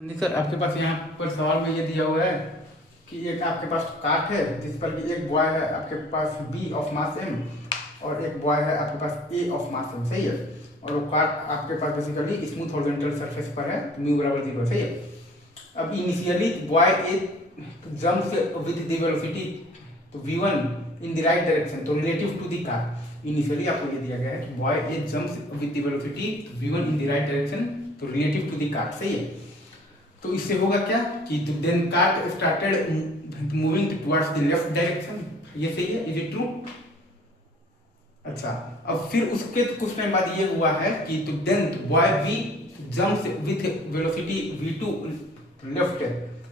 नहीं सर, आपके पास यहाँ पर सवाल में ये दिया हुआ है कि एक आपके पास कार्ट है जिस पर कि एक बॉय है आपके पास बी ऑफ मास एम और एक बॉय है आपके पास ए ऑफ मास एम, सही है। और वो कार्ट आपके पास बेसिकली स्मूथ हॉरिजॉन्टल सरफेस पर है, तो म्यू बराबर 0, सही है। अब initially boy A jumps with the velocity तो v1 in the right direction, तो relative to the car. Initially आपको ये दिया गया है कि boy A jumps with the velocity v1 in the right direction, तो रिलेटिव टू द कार, सही है। तो इससे होगा क्या कि then cart started moving towards the left direction, ये सही है, इज इट ट्रू? अच्छा, अब फिर उसके कुछ टाइम बाद ये हुआ है कि तो then boy B jumps with velocity v2 left,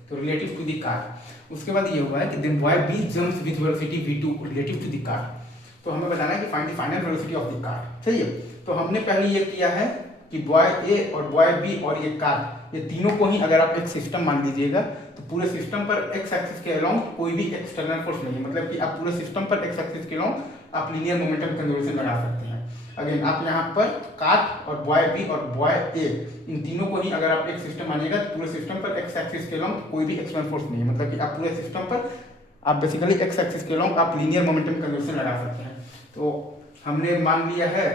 तो रिलेटिव टू द कार। उसके बाद ये हुआ है कि then boy B jumps with velocity v2 relative to the car. तो हमें बताना है कि find the final velocity of the car, सही है। तो हमने पहले ये किया है कि बॉय ए और बॉय बी और ये कार, ये तीनों को ही अगर आप एक सिस्टम मान लीजिएगा तो पूरे सिस्टम पर एक्स एक्सिस के अलोंग कोई भी एक्सटर्नल फोर्स नहीं है, मतलब कि आप पूरे सिस्टम पर एक्स एक्सिस के अलोंग आप लीनियर मोमेंटम कंजर्वेशन लगा सकते हैं। अगेन आप यहाँ पर कार्ट और बॉय बी और बॉय ए, इन तीनों को ही अगर आप एक सिस्टम मानिएगा तो पूरे सिस्टम पर एक्स एक्सिस के अलोंग कोई भी एक्सटर्नल फोर्स नहीं है, मतलब कि आप पूरे सिस्टम पर आप बेसिकली एक्स एक्सिस के अलोंग आप लीनियर मोमेंटम कंजर्वेशन लगा सकते हैं। तो हमने मान लिया है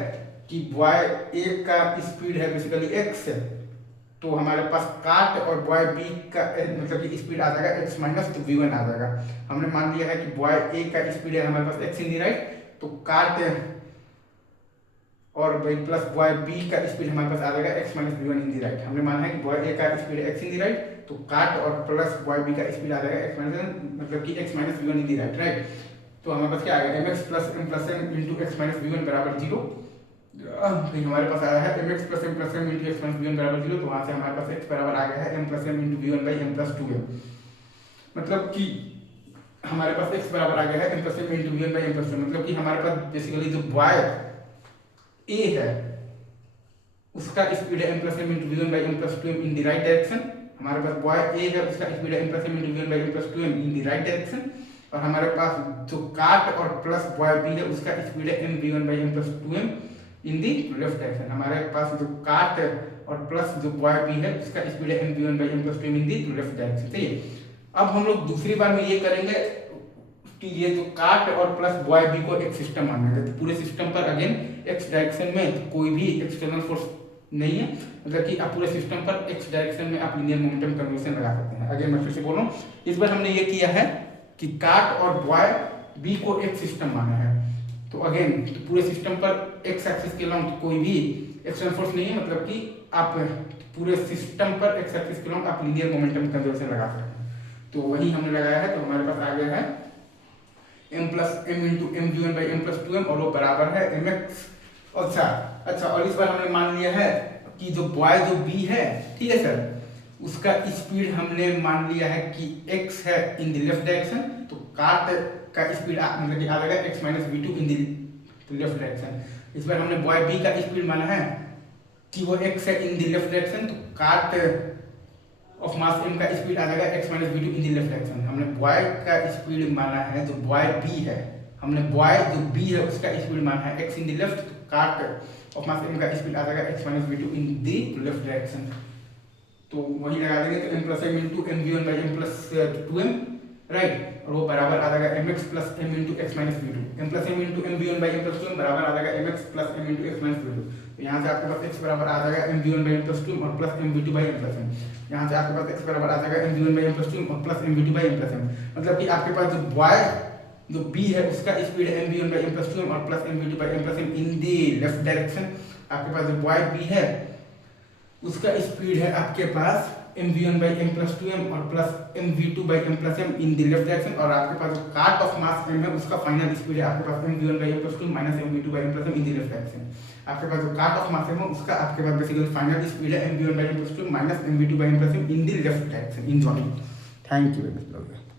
कि बॉय ए का स्पीड है बेसिकली एक्स, तो हमारे पास कार्ट और बॉय बी का मतलब कि स्पीड आ जाएगा x माइनस, तो v1 आ जाएगा। हमने मान लिया है कि बॉय ए का स्पीड है हमारे पास x इन दी राइट, तो कार्ट और प्लस बॉय बी का स्पीड हमारे पास आ जाएगा x माइनस v1 इन दी राइट। हमने माना है कि बॉय ए का स्पीड x इन दी राइट, तो कार्ट और प्लस बॉय बी का स्पीड आ जाएगा x माइनस, मतलब कि x माइनस v1 इन दी राइट, राइट। तो हमारे पास क्या आएगा mx plus m into x minus v1 बराबर 0। फिर हमारे पास आया है mx plus m into x minus v1 बराबर 0, तो वहाँ से हमारे पास x बराबर आ गया है m plus m into v1 by m plus 2m, मतलब कि हमारे पास x बराबर आ गया है m plus m into v1 by m plus 2, मतलब कि हमारे पास बेसिकली जो बॉय a है उसका स्पीड है m plus m into v1 by m plus 2m in the right direction. हमारे पास बॉय a है उसका स्पीड है m plus m into v1 by m plus 2m in the right direction. और हमारे पास जो कार्ट और plus boy b है उसका स्पीड है m v1 by m plus 2m in the left direction. हमारे पास जो कार्ट और प्लस जो बॉय बी है उसका स्पीड है m v1 by m plus 2m in the left direction, ठीक है। अब हम लोग दूसरी बार में ये करेंगे कि ये जो कार्ट और प्लस बॉय बी को एक सिस्टम मानेंगे, तो पूरे सिस्टम पर अगेन एक्स डायरेक्शन में तो कोई भी एक्सटर्नल फोर्स नहीं है, मतलब कि आप पूरे सिस्टम पर एक्स डायरेक्शन में आप लीनियर मोमेंटम कंजर्वेशन लगा सकते हैं। अगेन मैं फिर से बोल रहा हूँ, इस बार हमने ये किया है कि कार्ट और बॉय बी को एक सिस्टम माना है, तो अगेन तो पूरे सिस्टम पर एक्स एक्सिस के लॉन्ग कोई भी एक्सटर्नल फोर्स नहीं है, मतलब कि आप पूरे सिस्टम पर एक्स एक्सिस के लॉन्ग आप लीनियर मोमेंटम कंजर्वेशन लगा सकते हैं। तो वही हमने लगाया है, तो हमारे पास आ गया है m plus m into m v1 by m plus 2m और वो बराबर है mx। अच्छा, और इस बार हमने मान लिया है कि जो बॉय जो b है, ठीक है सर, उसका स्पीड हमने मान लिया है कि x है इन द लेफ्ट डायरेक्शन, तो कार्ट का स्पीड मतलब कि आ जाएगा x minus v2 in the left direction. इस बार हमने बॉय b का स्पीड माना है कि वो x है इन द लेफ्ट डायरेक्शन, तो कार्ट ऑफ मास m का स्पीड आ जाएगा x minus v2 in the left direction. हमने बॉय का स्पीड माना है जो बॉय b है, हमने बॉय जो b है उसका स्पीड माना है x इन द लेफ्ट, तो कार्ट ऑफ मास m का स्पीड आ जाएगा x minus v2 in the left direction. तो वही लगा देंगे, तो m plus m into m v1 by m plus 2m, right, और वो बराबर आ जाएगा mx plus m into x minus v2, m plus m into m v1 by m plus 2m बराबर आ जाएगा mx plus m into x minus v2। तो यहाँ से आपके पास x बराबर आ जाएगा m v1 by m plus 2m और plus m v2 by m plus m। यहाँ से आपके पास x बराबर आ जाएगा m v1 by m plus 2m और plus m v2 by m plus m, मतलब कि आपके पास जो बॉय जो b है उसका स्पीड है m v1 by m plus 2m और plus m v2 by m plus m in the left direction. आपके पास जो बॉय b है उसका स्पीड है आपके पास m v1 by m plus 2m और plus m v2 by m plus m in the left direction. और आपके पास जो कार्ट ऑफ मास m है उसका फाइनल स्पीड है आपके पास m v1 by m plus 2 minus m v2 by m plus m in the left direction. आपके पास जो cart of mass m है उसका आपके पास बेसिकली फाइनल स्पीड है m v1 by m plus 2 minus m v2 by m plus m in the left direction in joining. Thank you very much.